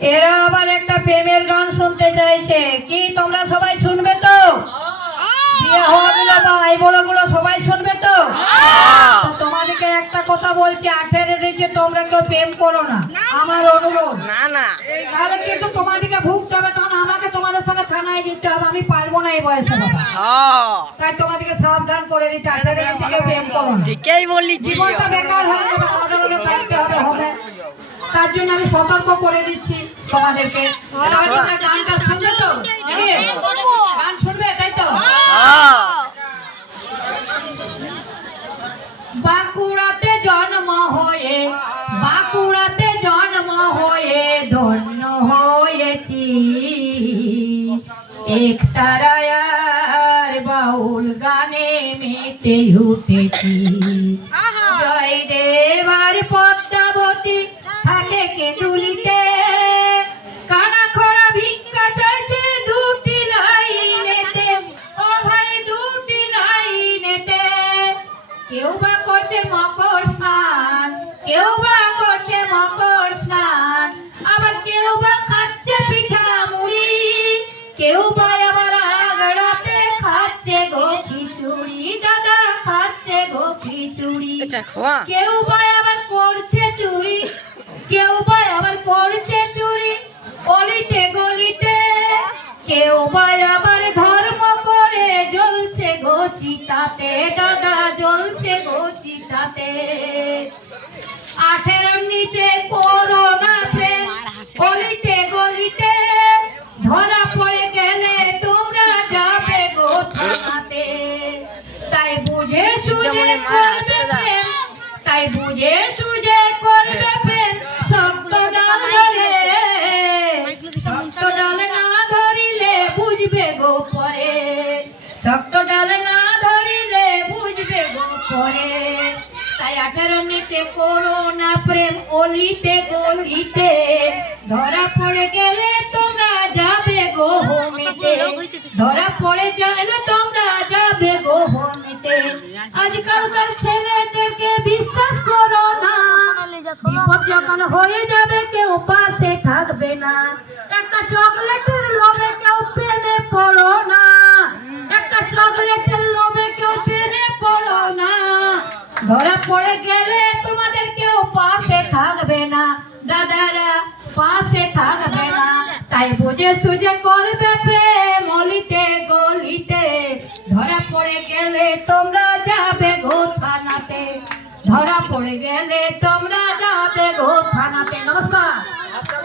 এরা আবার একটা প্রেমের গান শুনতে চাইছে, কি তোমরা সবাই শুনবে তো? বিয়ে হওয়া ভাই বড়গুলো সবাই শুনবে তো? তো তোমাদেরকে একটা কথা বলছি, 18 নিচে তোমরা কেউ প্রেম করো না, আমার অনুরোধ। না না, তাহলে কিন্তু তোমাদেরকে ভুগতে হবে, তখন আমাকে তোমাদের সঙ্গে থানায় দিতে হবে, আমি পারবো না এই বয়সে বাবা। তাই তোমাদেরকে সাবধান করে দিচ্ছি, 18 নিচে কেউ প্রেম করো না। ঠিকই বলেছি। জীবনটা বেকার হয়ে যাবে, তোমাদের মধ্যে থাকতে হবে হবে। তার জন্য আমি সতর্ক করে দিচ্ছি তোমাদেরকে। গানটা শুনবে তো? গান শুনবে তাই তো? বাঁকুড়াতে জন্ম হয়ে, বাঁকুড়াতে জন্ম হয়ে ধন্য হয়েছি, একতারায়ার বাউল গানে মেতে উঠেছি। জয়দেব আর পদ্মাবতী থাকে কেঁদুলিতে, কানা খোড়া ভিক্ষা চাইছে দুটি লাইনেতে, ও ভাই দুটি লাইনেতে। কেউ বা করছে মকর স্নান, কেউ বা করছে মকর স্নান, আবার কেউ বা খাচ্ছে পিঠা মুড়ি, কেউ বা আবার আগড়াতে খাচ্ছে গো খিচুড়ি, দাদা খাচ্ছে গো খিচুড়ি। কেউ বা আবার করছে চুরি, কেউ বা আবার করছে চুরি অলিতে গলিতে, কেউ বা আবার ধর্ম করে জ্বলছে গো চিতাতে, দাদা জ্বলছে গো চিতাতে। 18 নিচে করো না প্রেম অলিতে গলিতে, ধরা পড়ে গেলে তোমরা যাবে গো থানাতে। তাই বুঝে সুঝে করবে প্রেম, তাই বুঝে সুঝে করবে প্রেম, শক্ত ডাল ধরে, শক্ত ডাল না ধরিলে বুঝবে গো পরে, শক্ত ডাল না ধরিলে বুঝবে গো পরে। তাই 18 নিচে করো না প্রেম অলিতে গলিতে, ধরা পড়ে গেলে তোমরা যাবে গো হোমিতে, ধরা পড়ে গেলে তোমরা যাবে গো হোমিতে। আজকালকার ছেলেদেরকে বিশ্বাস করো না, বিপদ যখন হয়ে যাবে কেউ পাশে থাকবে না। একটা চকলেটের লোভে কেউ প্রেমে পড়ো না, একটা চকলেটের লোভে কেউ প্রেমে পড়ো না, ধরা পড়ে গেলে তোমাদের কেউ পাশে থাকবে না, দাদারা পাশে থাকবে না। তাই বুঝে সুঝে